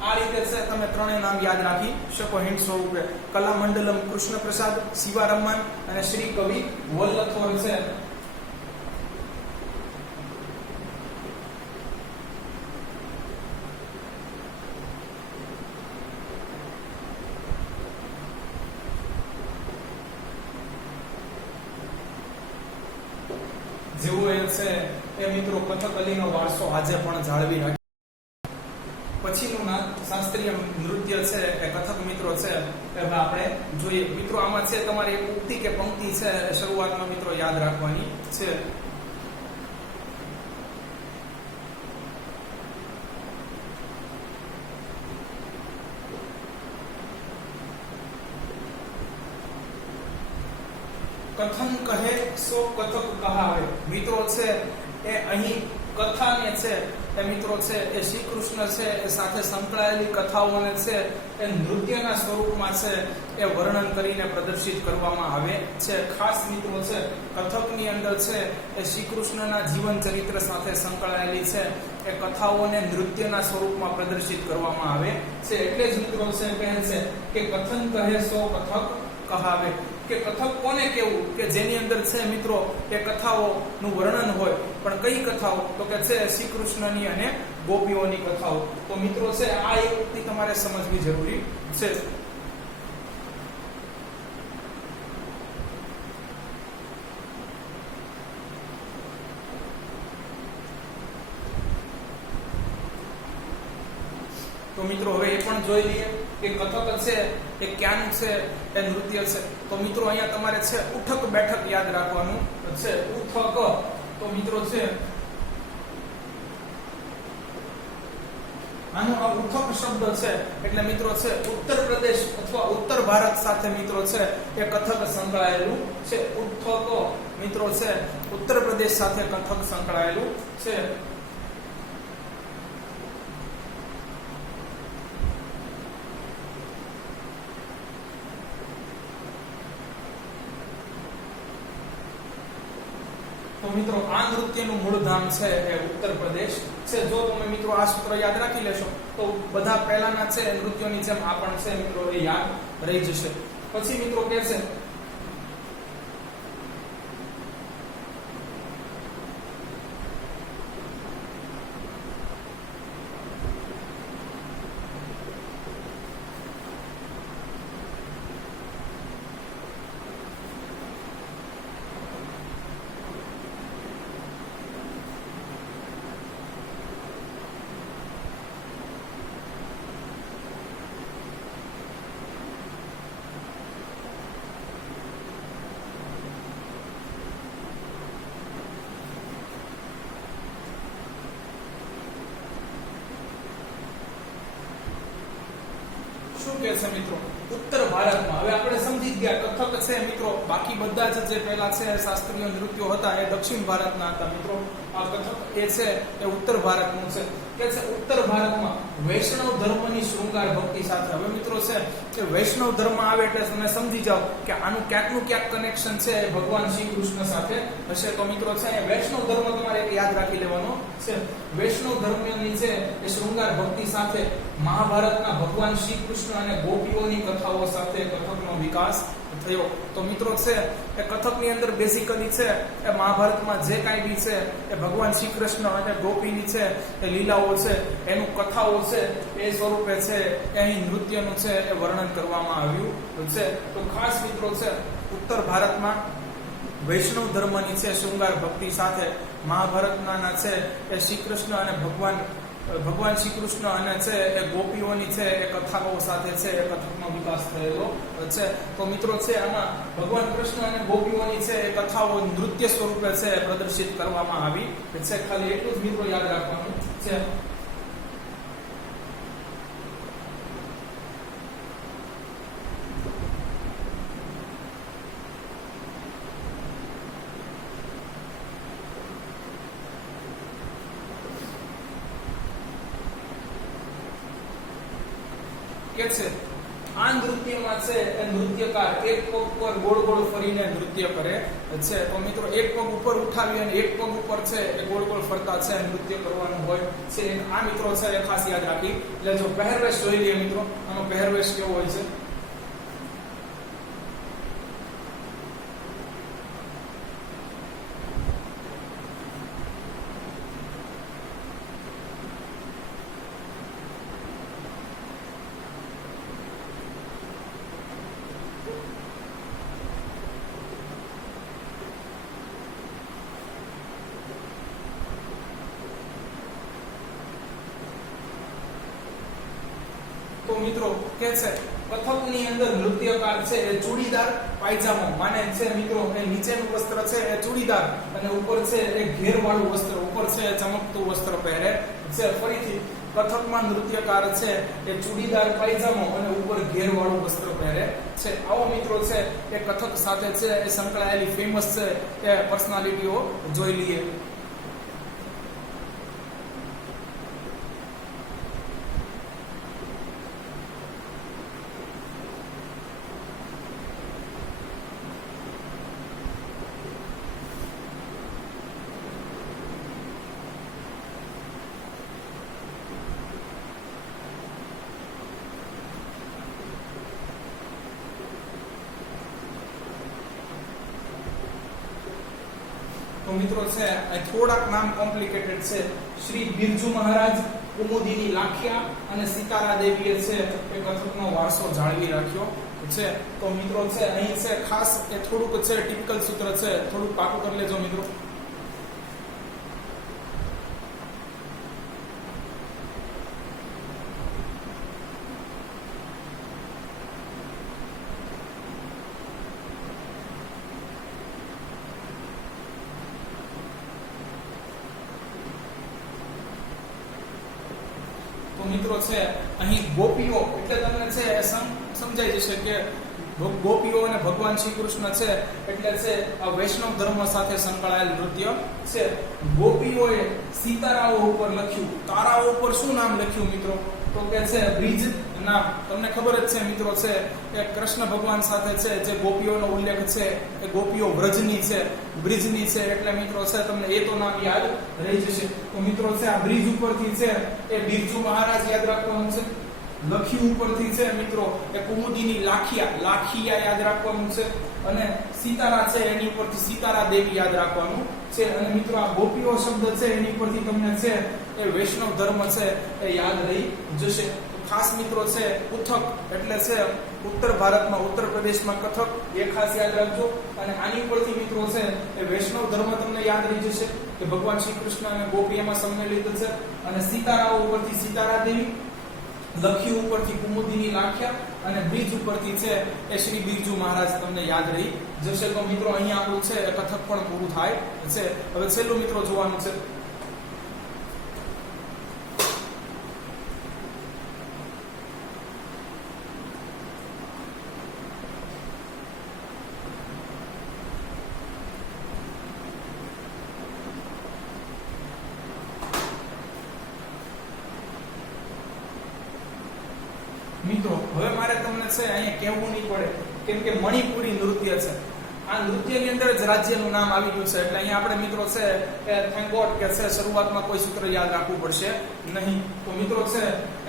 આ રીતે છે તમે ત્રણેય નામ યાદ રાખી શકો હિન્ટ સ્વરૂપે. કલામંડલમ કૃષ્ણ પ્રસાદ, શિવારમન અને શ્રી કવિ વલ્લથોર છે. જેવો એ છે એ મિત્રો કથકલીનો વારસો આજે પણ જાળવી રાખે. પછીનું શાસ્ત્રીય નૃત્ય છે એ કથક મિત્રો છે એ આપણે જોઈએ. મિત્રો આમાં છે તમારે એક ઉક્તિ કે પંક્તિ છે શરૂઆતમાં મિત્રો યાદ રાખવાની છે. કથન કહે સો કથક કહાવે. મિત્રો છે એ અહીં કથાને છે એ મિત્રો છે એ શ્રી કૃષ્ણ છે એ સાથે સંકળાયેલી કથાઓને છે એ નૃત્યના સ્વરૂપમાં છે એ વર્ણન કરીને પ્રદર્શિત કરવામાં આવે છે. ખાસ મિત્રો છે કથકની અંદર છે એ શ્રી કૃષ્ણના જીવન ચરિત્ર સાથે સંકળાયેલી છે એ કથાઓને નૃત્યના સ્વરૂપમાં પ્રદર્શિત કરવામાં આવે છે. એટલે જ મિત્રો છે કહે છે કે કથન કહે સો કથક કહાવે. કે કથક કોને કેવું કે જેની અંદર છે મિત્રો એ કથાઓનું વર્ણન હોય, પણ કઈ કથાઓ તો કે છે શ્રી કૃષ્ણની અને ગોપીઓની કથાઓ. તો મિત્રો છે આ એક ઉક્તિ તમારે સમજવી જરૂરી છે. તો મિત્રો હવે એ પણ જોઈ લઈએ કે કથક છે એ ક્યાંનું છે, એ નૃત્ય છે. તો મિત્રો અહીંયા તમારે છે ઉઠક બેઠક યાદ રાખવાનું છે. ઉઠક તો મિત્રો છે આનો આ ઉઠક શબ્દ છે એટલે મિત્રો છે ઉત્તર પ્રદેશ અથવા ઉત્તર ભારત સાથે મિત્રો છે એ કથક સંકળાયેલું છે. ઉઠક મિત્રો છે ઉત્તર પ્રદેશ સાથે કથક સંકળાયેલું છે. તો મિત્રો આ નૃત્યનું મૂળ ધામ છે એ ઉત્તર પ્રદેશ છે. જો તમે મિત્રો આ સૂત્ર યાદ રાખી લેશો તો બધા પહેલાના છે નૃત્યોની જેમ આ પણ છે મિત્રો એ યાદ રહી જશે. પછી મિત્રો કહે છે શું કહે છે મિત્રો ઉત્તર ભારતમાં. હવે આપણે સમજી ગયા કથક છે મિત્રો, બાકી બધા જ જે પહેલા છે શાસ્ત્રીય નૃત્યો હતા એ દક્ષિણ ભારતના હતા મિત્રો. આ કથક એ છે એ ઉત્તર ભારતનું છે. કે છે ઉત્તર ભારતમાં વૈષ્ણવ ધર્મની શૃંગાર ભક્તિ સાથે. હવે મિત્રો છે કે વૈષ્ણવ ધર્મ આવે એટલે તમે સમજી જાઓ કે આનું ક્યાંકનું ક્યાંક કનેક્શન છે ભગવાન શ્રી કૃષ્ણ સાથે હશે. તો મિત્રો છે વૈષ્ણવ ધર્મ તમારે યાદ રાખી લેવાનો છે. વૈષ્ણવ ધર્મની છે એ શૃંગાર ભક્તિ સાથે મહાભારતના ભગવાન શ્રી કૃષ્ણ અને ગોપીઓની કથાઓ સાથે કથકનો વિકાસ થયો. તો મિત્રો છે એ કથકની અંદર બેઝિકલી છે એ મહાભારતમાં જે કાંઈ બી છે એ ભગવાન શ્રી કૃષ્ણ અને ગોપીની છે એ લીલાઓ છે એનું કથાઓ છે એ સ્વરૂપે છે એ અહીં નૃત્યનું છે એ વર્ણન કરવામાં આવ્યું છે. તો ખાસ મિત્રો છે ઉત્તર ભારતમાં વૈષ્ણવ ધર્મની છે શૃંગાર ભક્તિ સાથે મહાભારતના છે એ શ્રી કૃષ્ણ અને ભગવાન શ્રી કૃષ્ણ અને છે એ ગોપીઓની છે એ કથાઓ સાથે છે એ કથકનો વિકાસ થયેલો છે. તો મિત્રો છે આમાં ભગવાન કૃષ્ણ અને ગોપીઓની છે એ કથાઓ નૃત્ય સ્વરૂપે છે પ્રદર્શિત કરવામાં આવી છે. ખાલી એટલું જ મિત્રો યાદ રાખવાનું છે. કે છે આ નૃત્યમાં છે એ નૃત્યકાર એક પગ પર ગોળ ગોળ ફરીને નૃત્ય કરે છે. તો મિત્રો એક પગ ઉપર ઉઠાવી અને એક પગ ઉપર છે એ ગોળ ગોળ ફરતા છે નૃત્ય કરવાનું હોય છે. આ મિત્રો છે એ ખાસ યાદ રાખી. એટલે જો પહેરવેશ જોઈ લઈએ મિત્રો, આનો પહેરવેશ કેવો હોય છે. તો મિત્રો કે છે કથકની અંદર નૃત્યકાર છે એ ચૂડીદાર પાયજામો માને છે મિત્રો. એ નીચેનું વસ્ત્ર છે એ ચૂડીદાર અને ઉપર છે એ ઘેરવાળું વસ્ત્ર, ઉપર છે એ ચમકતું વસ્ત્ર પહેરે છે. ફરીથી કથકમાં નૃત્યકાર છે એ ચૂડીદાર પાયજામો અને ઉપર ઘેરવાળું વસ્ત્ર પહેરે છે. આવો મિત્રો છે એ કથક સાથે છે એ સંકળાયેલી ફેમસ છે એ પર્સનાલિટીઓ જોઈ લઈએ. મિત્રો છે થોડાક નામ કોમ્પ્લિકેટેડ છે. શ્રી બિરજુ મહારાજ, કુમુદિની લાખિયા અને સીતારા દેવીએ છે એ કથકનો વારસો જાળવી રાખ્યો છે. તો મિત્રો છે અહીં છે ખાસ એ થોડુંક છે ટિપિકલ સૂત્ર છે, થોડુંક પાકું કરી લેજો મિત્રો. મિત્રો છે અહીં ગોપીઓ એટલે તમને છે સમજાઈ જશે કે ગોપીઓ અને ભગવાન શ્રી કૃષ્ણ છે એટલે છે આ વૈષ્ણવ ધર્મ સાથે સંકળાયેલ નૃત્ય છે. ગોપીઓએ સિતારાઓ ઉપર લખ્યું, તારાઓ ઉપર શું નામ લખ્યું મિત્રો? તો કે છે બ્રિજ નામ. તમને ખબર જ છે મિત્રો છે કે કૃષ્ણ ભગવાન સાથે છે જે ગોપીઓનો ઉલ્લેખ છે એ ગોપીઓ વ્રજની છે, બ્રિજની છે, એટલે મિત્રો છે તમને એ તો નામ યાદ રહી જશે. તો મિત્રો છે આ બ્રિજ ઉપરથી છે એ બિરજુ મહારાજ યાદ રાખવાનું છે. લખ્યું ઉપરથી છે મિત્રો એ કુમુદિની લાખિયા યાદ રાખવાનું છે. અને સિતારા છે એની ઉપરથી સીતારા દેવી યાદ રાખવાનું છે. અને મિત્રો આ ગોપીઓ શબ્દ છે એની ઉપરથી તમને છે એ વૈષ્ણવ ધર્મ છે એ યાદ રહી જશે. ખાસ મિત્રો છે કથક એટલે છે ઉત્તર ભારતમાં, ઉત્તર પ્રદેશમાં કથક એ ખાસ યાદ રાખજો. અને આની ઉપરથી મિત્રો છે એ વૈષ્ણવ ધર્મ તમને યાદ રહી જશે કે ભગવાન શ્રી કૃષ્ણ અને ગોપી એમાં સંમેલિત છે. અને સીતારાઓ ઉપરથી સીતારા દેવી, લખ્યું ઉપરથી કુમુદિની લાખ્યા અને બ્રિજ ઉપરથી છે એ શ્રી બિરજુ મહારાજ તમને યાદ રહી જશે. તો મિત્રો અહીંયા આપણું છે એ કથક પણ પૂરું થાય છે. હવે છેલ્લું મિત્રો જોવાનું છે મિત્રો. હવે મારે તમને છે અહીંયા કહેવું નહીં પડે કેમ કે મણિપુરી નૃત્ય છે. આ નૃત્યની અંદર જ રાજ્યનું નામ આવી ગયું છે એટલે અહીંયા આપણે મિત્રો છે એ થેન્ક ગોડ કે છે શરૂઆતમાં કોઈ સૂત્ર યાદ રાખવું પડશે નહીં. તો મિત્રો છે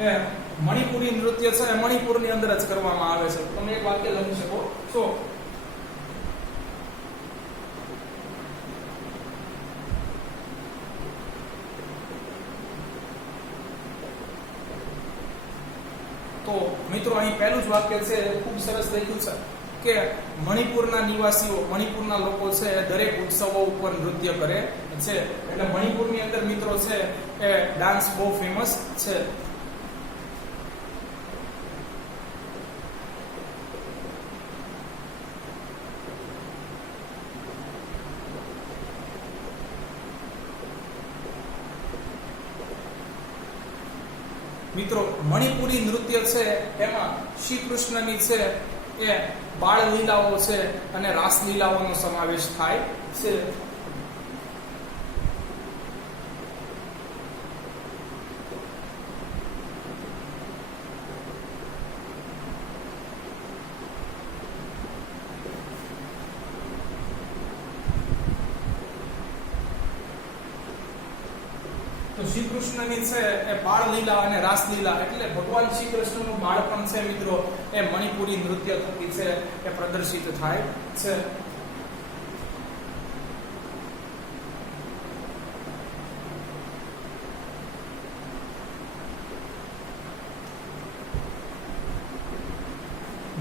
એ મણિપુરી નૃત્ય છે એ મણિપુરની અંદર જ કરવામાં આવે છે. તમે એક વાક્ય લખી શકો છો. તો મિત્રો અહીં પહેલું જ વાક્ય છે ખૂબ સરસ લખ્યું છે કે મણિપુરના નિવાસીઓ, મણિપુરના લોકો છે દરેક ઉત્સવો ઉપર નૃત્ય કરે છે. એટલે મણિપુરની અંદર મિત્રો છે એ ડાન્સ બહુ ફેમસ છે. મિત્રો મણિપુરી નૃત્ય છે એમાં શ્રી કૃષ્ણની છે એ બાળ લીલાઓ છે અને રાસ લીલાઓનો સમાવેશ થાય છે. તો શ્રી કૃષ્ણની છે એ બાળ લીલા અને રાસ લીલા એટલે ભગવાન શ્રી કૃષ્ણનું બાળપણ છે મિત્રો એ મણિપુરી નૃત્ય થકી છે એ પ્રદર્શિત થાય છે.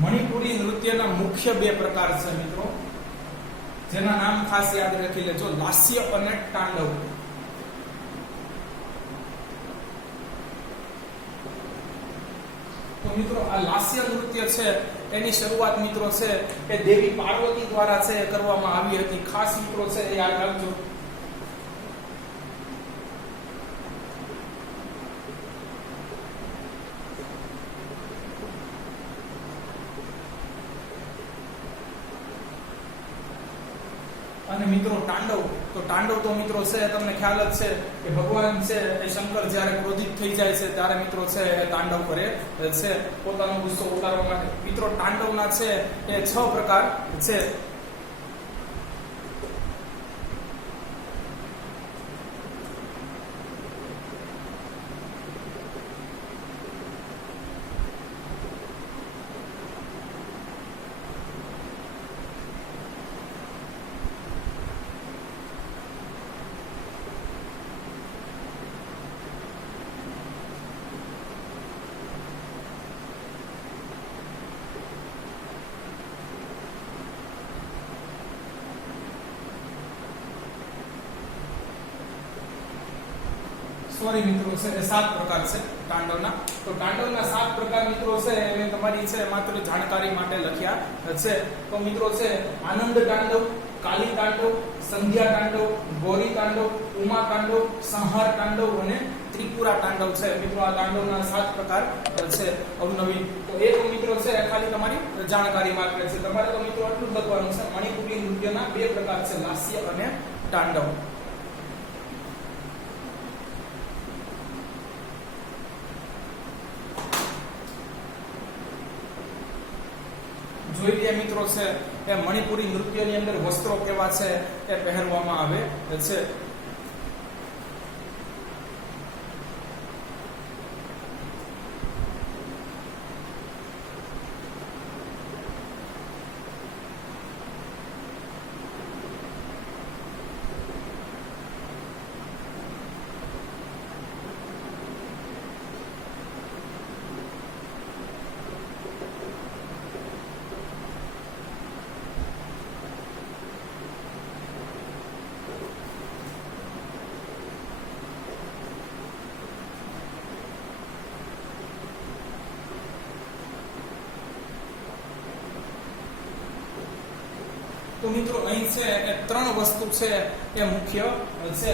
મણિપુરી નૃત્યના મુખ્ય બે પ્રકાર છે મિત્રો, જેના નામ ખાસ યાદ રાખી લેજો, લાસ્ય અને તાંડવ. તો મિત્રો આ લાસ્ય નૃત્ય છે એની શરૂઆત મિત્રો છે એ દેવી પાર્વતી દ્વારા છે કરવામાં આવી હતી. ખાસ મિત્રો છે એ યાદ રાખજો. અને મિત્રો તાંડવ, તો તાંડવ તો મિત્રો છે તમને ખ્યાલ જ છે કે ભગવાન છે એ શંકર જ્યારે ક્રોધિત થઈ જાય છે ત્યારે મિત્રો છે એ તાંડવ કરે છે પોતાનો ગુસ્સો ઉતારવા માટે. મિત્રો તાંડવના છે એ 6 પ્રકાર છે. સોરી મિત્રો છે એ 7 પ્રકાર છે તાંડવના. તો તાંડવના 7 પ્રકાર મિત્રો છે એ મેં તમારી છે માત્ર જાણકારી માટે લખ્યા છે. તો મિત્રો છે આનંદ તાંડવ, કાલી તાંડવ, સંધ્યા તાંડવ, ગૌરી તાંડવ, ઉમા તાંડવ, સંહાર તાંડવ અને ત્રિપુરા તાંડવ છે. મિત્રો આ તાંડવના 7 પ્રકાર છે અવનવી. તો એ તો મિત્રો છે ખાલી તમારી જાણકારી માટે છે. તમારે તો મિત્રો એટલું જ લખવાનું છે મણિપુરી નૃત્યના 2 પ્રકાર છે, લાસ્ય અને તાંડવ. જોઈ લઈએ મિત્રો છે એ મણિપુરી નૃત્યની અંદર વસ્ત્રો કેવા છે એ પહેરવામાં આવે છે. તો મિત્રો અહીં છે એ 3 વસ્તુ છે એ મુખ્ય છે.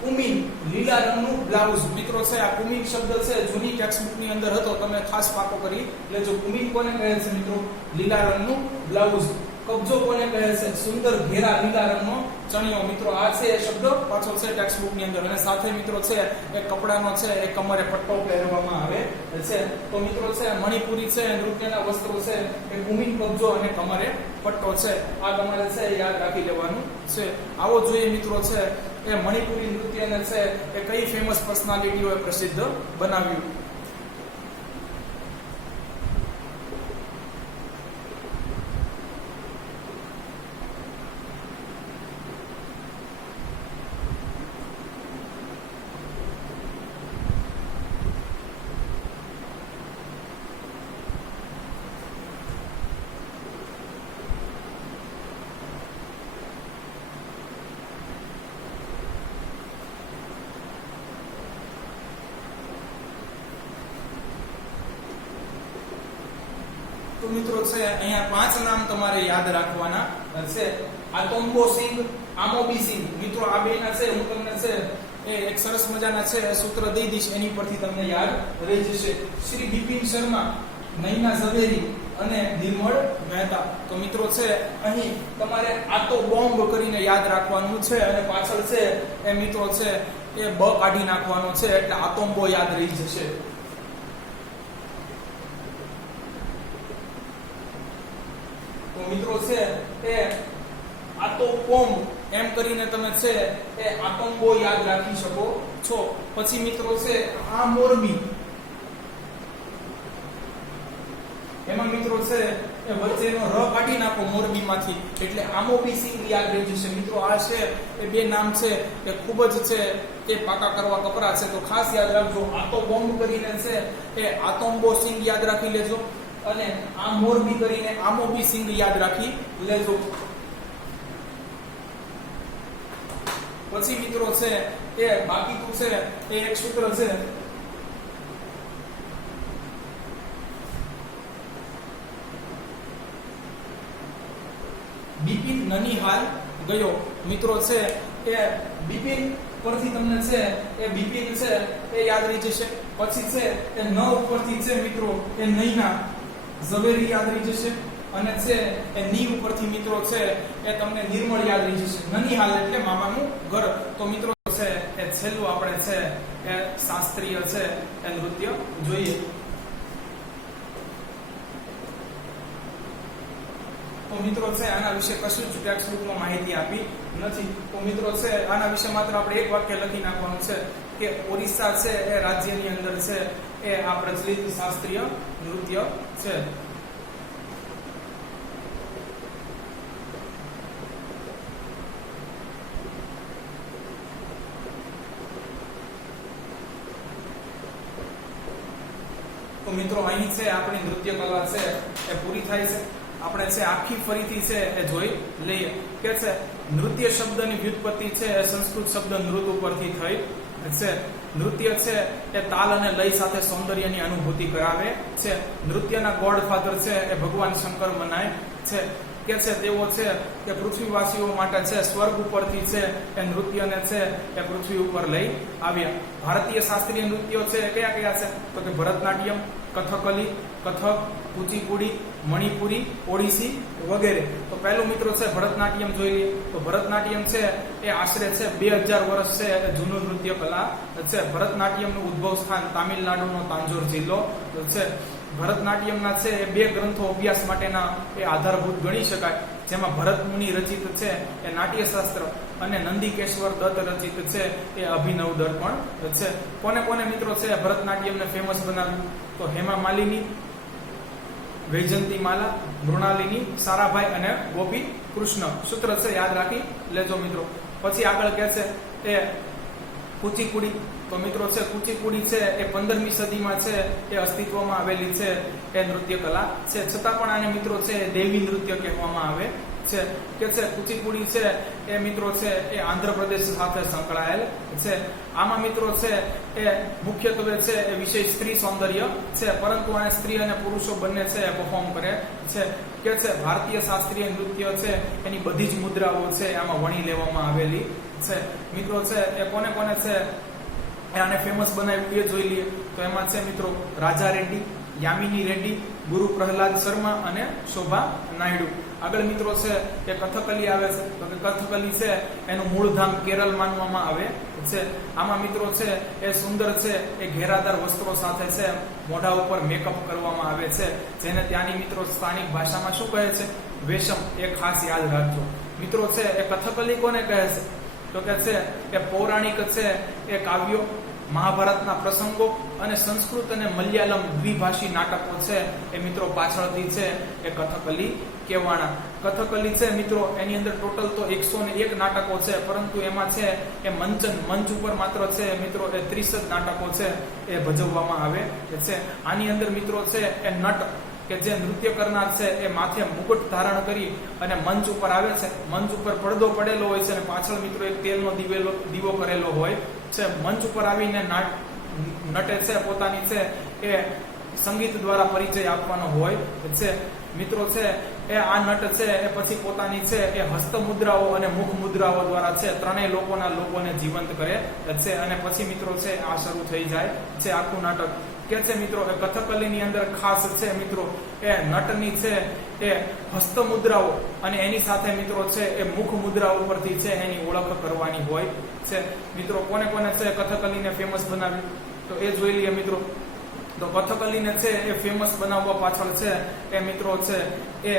કુમીન, લીલા રંગનું બ્લાઉઝ. મિત્રો છે આ કુમીન શબ્દ છે જૂની ટેક્સ્ટબુક ની અંદર હતો, તમે ખાસ પાકો કરી લેજો. કુમીન કોને કહે છે મિત્રો? લીલા રંગનું બ્લાઉઝ. કબજો કોને કહે છે? સુંદર ઘેરા લીલા રંગનો ચણિયો. મિત્રો આ છે એ શબ્દ પાછો છે ટેક્સ્ટબુક ની અંદર. અને સાથે મિત્રો છે એ કપડાનો છે એ કમરે પટ્ટો પહેરવામાં આવે છે. તો મિત્રો છે મણિપુરી છે નૃત્યના વસ્ત્રો છે એ કુમીન, કબજો અને કમરે પટ્ટો છે. આ તમારે છે યાદ રાખી લેવાનું છે. આવો જોઈએ મિત્રો છે એ મણિપુરી નૃત્યને છે એ કઈ ફેમસ પર્સનાલિટીઓએ પ્રસિદ્ધ બનાવ્યું. તો મિત્રો છે અહીંયા 5 નામ તમારે યાદ રાખવાના છે. આતોમ્બો સિંહ, આમોબી સિંહ. મિત્રો આ બેના છે હું તમને છે એ એક સરસ મજાના છે સૂત્ર દઈ દઈશ, એની પરથી તમને યાદ રહી જશે. શ્રી બિપિન શર્મા, નૈના ઝવેરી અને નિર્મળ મહેતા. તો મિત્રો છે અહીં તમારે આતો બોમ્બ કરીને યાદ રાખવાનું છે અને પાછળ છે એ મિત્રો છે એ બ કાઢી નાખવાનો છે એટલે આતોમ્બો યાદ રહી જશે. તો મિત્રો છે એ આતો કોમ એમ કરીને તમે છે એ આતોમ્બો યાદ રાખી શકો છો. પછી મિત્રો છે આ મોરબી, એમાં મિત્રો છે એ વચ્ચેનો ર કાઢી નાખો મોરબીમાંથી એટલે આમોબી સિંહ યાદ રહી જશે. મિત્રો આ છે એ 2 નામ છે એ ખૂબ જ છે એ પાકા કરવા કપરા છે. તો ખાસ યાદ રાખજો. આતો બોમ્બ કરીને છે એ આતોમ્બો સિંહ યાદ રાખી લેજો અને આ મોરબી કરીને આમોબી સિંહ યાદ રાખી લેજો. પછી મિત્રો છે એ બાકી તો છે એ એક સૂત્ર છે બિપિન નનિહાલ ગયો. મિત્રો છે એ બિપિન પરથી તમને છે એ બિપિન છે એ યાદ રહી જશે. પછી છે એ ન ઉપરથી છે મિત્રો એ નૈના ઝવેરી યાદ રહી જશે અને છે એ ની ઉપરથી મિત્રો છે એ તમને નિર્મળ યાદ રહી જશે. નનિહાલ એટલે મામાનું ઘર. તો મિત્રો છે એ છેલ્લું આપણે છે એ શાસ્ત્રીય છે એ નૃત્ય જોઈએ. તો મિત્રો છે આના વિશે કશું જ ટેક્સ્ટબુકમાં માહિતી આપી નથી. તો મિત્રો છે આના વિશે માત્ર આપણે એક વાક્ય લખી નાખવાનું છે કે ઓરિસ્સા છે એ રાજ્યની અંદર છે એ આ પ્રચલિત શાસ્ત્રીય નૃત્ય છે. તો મિત્રો અહીં છે આપણી નૃત્ય કલા છે એ પૂરી થાય છે. આપણે છે આખી ફરીથી છે એ જોઈ લઈએ કે છે નૃત્ય શબ્દની વ્યુત્પત્તિ છે એ સંસ્કૃત શબ્દ નૃત ઉપરથી થઈ છે. નૃત્ય છે એ તાલ અને લય સાથે સૌંદર્યની અનુભૂતિ કરાવે છે. નૃત્યના ગોડફાધર છે એ ભગવાન શંકર મનાય છે. કે છે તેઓ છે કે પૃથ્વીવાસીઓ માટે છે સ્વર્ગ ઉપરથી છે એ નૃત્યને છે એ પૃથ્વી ઉપર લઈ આવ્યા. ભારતીય શાસ્ત્રીય નૃત્યો છે કયા કયા છે? તો કે ભરતનાટ્યમ, કથકલી, કથક, કુચીપુડી, મણિપુરી, ઓડિસી વગેરે. તો પહેલું મિત્રો છે ભરતનાટ્યમ જોઈ લઈએ. તો ભરતનાટ્યમ છે એ આશરે છે 2000 વર્ષ છે એ જૂનું નૃત્ય કલા છે. ભરતનાટ્યમનું ઉદ્ભવ સ્થાન તામિલનાડુનો તાંજોર જિલ્લો છે. ભરતનાટ્યમના છે એ 2 ગ્રંથો અભ્યાસ માટેના એ આધારભૂત ગણી શકાય, જેમાં ભરત મુનિ રચિત છે એ નાટ્યશાસ્ત્ર અને નંદિકેશ્વર દત્ત રચિત છે એ અભિનવ દર્પણ છે. કોને કોને મિત્રો છે ભરતનાટ્યમને ફેમસ બનાવ્યું? તો હેમા માલિની, વૈજયંતી માલા, મૃણાલિની, સારાભાઈ અને ગોપી કૃષ્ણ. સૂત્ર છે યાદ રાખી લેજો મિત્રો. પછી આગળ કહે છે એ કુચીપુડી. તો મિત્રો છે કુચીપુડી છે એ 15મી સદીમાં છે એ અસ્તિત્વમાં આવેલી છે એ નૃત્ય કલા છે. છતાં પણ આને મિત્રો છે દેવી નૃત્ય કહેવામાં આવે છે. કે છે કુચીપુડી છે એ મિત્રો છે એ આંધ્રપ્રદેશ સાથે સંકળાયેલ છે. આમાં મિત્રો છે એ મુખ્યત્વે છે એ વિષય સ્ત્રી સૌંદર્ય છે, પરંતુ આને સ્ત્રી અને પુરુષો બંને છે પરફોર્મ કરે છે. કે છે ભારતીય શાસ્ત્રીય નૃત્ય છે એની બધી જ મુદ્રાઓ છે આમાં વણી લેવામાં આવેલી છે. મિત્રો છે એ કોને કોને છે આને ફેમસ બનાવ્યું એ જોઈ લઈએ. તો એમાં છે મિત્રો રાજા રેડ્ડી, યામિની રેડ્ડી, ગુરુ પ્રહલાદ શર્મા અને શોભા નાયડુ. આગળ મિત્રો છે એ કથકલી આવે છે. તો કે કથકલી છે એનું મૂળ ધામ કેરળ માનવામાં આવે છે. આમાં મિત્રો છે એ સુંદર છે એ ઘેરાદાર વસ્ત્રો સાથે છે મોઢા ઉપર મેકઅપ કરવામાં આવે છે, જેને ત્યાંની મિત્રો સ્થાનિક ભાષામાં શું કહે છે? વેશમ. એ ખાસ યાદ રાખજો મિત્રો. છે એ કથકલી કોને કહે છે? તો કે છે એ પૌરાણિક છે એ કાવ્યો, મહાભારતના પ્રસંગો અને સંસ્કૃત અને મલયાલમ દ્વિભાષી નાટકો છે એ મિત્રો પાછળથી છે એ કથકલી કહેવાના. કથકલી છે મિત્રો એની અંદર ટોટલ તો 101 નાટકો છે, પરંતુ એમાં છે એ મંચ ઉપર માત્ર છે મિત્રો એ 30 જ નાટકો છે એ ભજવવામાં આવે છે. આની અંદર મિત્રો છે એ નટ કે જે નૃત્ય કરનાર છે એ માથે મુકુટ ધારણ કરી અને મંચ ઉપર આવે છે. મંચ ઉપર પડદો પડેલો હોય છે અને પાછળ મિત્રો એક તેલનો દીવો કરેલો હોય છે. મંચ ઉપર આવીને નટે છે પોતાની છે એ સંગીત દ્વારા પરિચય આપવાનો હોય છે. મિત્રો છે એ આ નટ છે એ પછી પોતાની છે એ હસ્ત મુદ્રાઓ અને મુખ મુદ્રાઓ દ્વારા છે ત્રણેય લોકોને જીવંત કરે છે. અને પછી મિત્રો છે આ શરૂ થઈ જાય છે આખું નાટક. કે છે મિત્રો એ કથકલીની અંદર ખાસ છે મિત્રો એ નટની છે એ હસ્ત મુદ્રાઓ અને એની સાથે મિત્રો છે એ મુખ મુદ્રાઓ પરથી છે એની ઓળખ કરવાની હોય છે. મિત્રો કોને કોને છે કથકલીને ફેમસ બનાવ્યું? તો એ જોઈ લઈએ મિત્રો. તો કથકલીને છે એ ફેમસ બનાવવા પાછળ છે એ મિત્રો છે એ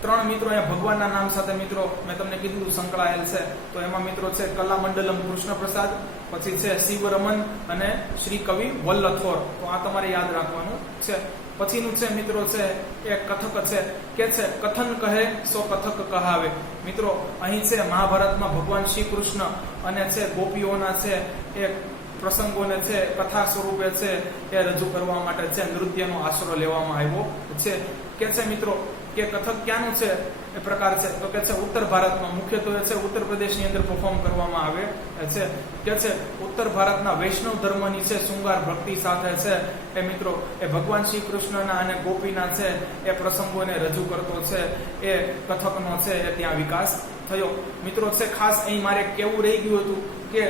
3 મિત્રો એ ભગવાનના નામ સાથે મિત્રો મેં તમને કીધું સંકળાયેલ છે. તો એમાં મિત્રો છે કલામંડલમ કૃષ્ણ પ્રસાદ, પછી છે શિવરમન અને શ્રી કવિ વલ્લથોર. તો આ તમારે યાદ રાખવાનું છે. પછીનું છે મિત્રો છે એ કથક છે. કે છે કથન કહે સો કથક કહાવે. મિત્રો અહીં છે મહાભારતમાં ભગવાન શ્રી કૃષ્ણ અને છે ગોપીઓના છે એ પ્રસંગોને છે કથા સ્વરૂપે છે એ રજૂ કરવા માટે છે નૃત્યનો આશરો લેવામાં આવ્યો છે. કે છે મિત્રો કે કથક ક્યાંનું છે એ પ્રકાર છે? તો કે છે ઉત્તર ભારતમાં, મુખ્યત્વે છે ઉત્તર પ્રદેશની અંદર પરફોર્મ કરવામાં આવે છે. કે છે ઉત્તર ભારતના વૈષ્ણવ ધર્મની છે શૃંગાર ભક્તિ સાથે છે એ મિત્રો એ ભગવાન શ્રી કૃષ્ણના અને ગોપીના છે એ પ્રસંગોને રજૂ કરતો છે એ કથકનો છે એ ત્યાં વિકાસ થયો. મિત્રો છે ખાસ અહીં મારે કેવું રહી ગયું હતું કે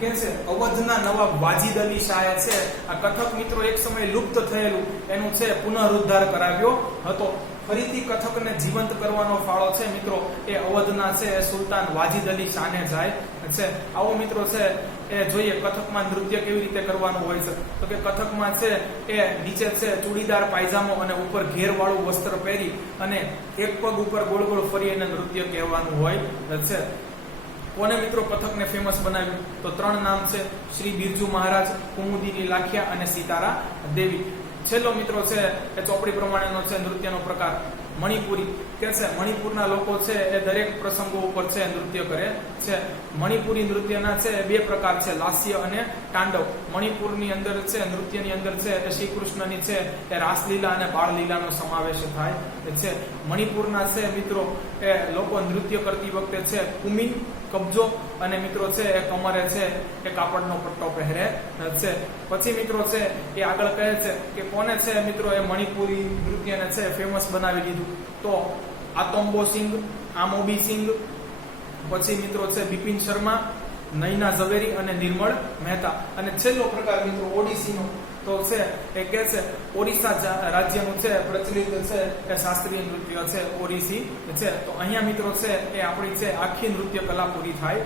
કે છે અવધના નવાબ વાજીદ અલી શાહે છે આ કથક મિત્રો એક સમય લુપ્ત થયેલું એનું છે પુનરુદ્ધાર કરાવ્યો હતો. ફરીથી કથકને જીવંત કરવાનો ફાળો છે મિત્રો એ અવધના છે સુલતાન વાજીદ અલી શાહને જાય છે. આવો મિત્રો છે એ જોઈએ કથકમાં નૃત્ય કેવી રીતે કરવાનું હોય છે. તો કે કથકમાં છે એ નીચે છે ચૂડીદાર પાયજામો અને ઉપર ઘેરવાળું વસ્ત્ર પહેરી અને એક પગ ઉપર ગોળ ગોળ ફરી અને નૃત્ય કહેવાનું હોય છે. કોને મિત્રો કથકને ફેમસ બનાવ્યું? તો 3 નામ છે: શ્રી બિરજુ મહારાજ, કુમુદિની લાખિયા અને સીતારા દેવી. છેલ્લો મિત્રો છે એ ચોપડી પ્રમાણેનો છે નૃત્યનો પ્રકાર મણિપુરી. કે છે મણિપુરના લોકો છે એ દરેક પ્રસંગો ઉપર છે નૃત્ય કરે છે. મણિપુરી નૃત્યના છે બે પ્રકાર છે, લાસ્ય અને તાંડવ. મણિપુરની અંદર છે નૃત્યની અંદર છે એ શ્રી કૃષ્ણની છે એ રાસલીલા અને બાળલીલાનો સમાવેશ થાય છે. મણિપુરના છે મિત્રો એ લોકો નૃત્ય કરતી વખતે છે કુમી, કબજો અને મિત્રો છે એ કમરે છે એ કાપડનો પટ્ટો પહેરે છે. પછી મિત્રો છે એ આગળ કહે છે કે કોને છે મિત્રો એ મણિપુરી નૃત્યને છે ફેમસ બનાવી દીધું, તો આતોમ્બો સિંઘ, આમોબી સિંઘ, પછી મિત્રો છે બિપિન શર્મા, નૈના ઝવેરી અને નિર્મળ મહેતા. અને છેલ્લો પ્રકાર મિત્રો ઓડિસીનો તો છે એ કે છે ઓરિસ્સા રાજ્યનું છે પ્રચલિત છે એ શાસ્ત્રીય નૃત્ય છે ઓડિસી છે. તો અહીંયા મિત્રો છે એ આપણી છે આખી નૃત્ય કલા પૂરી થાય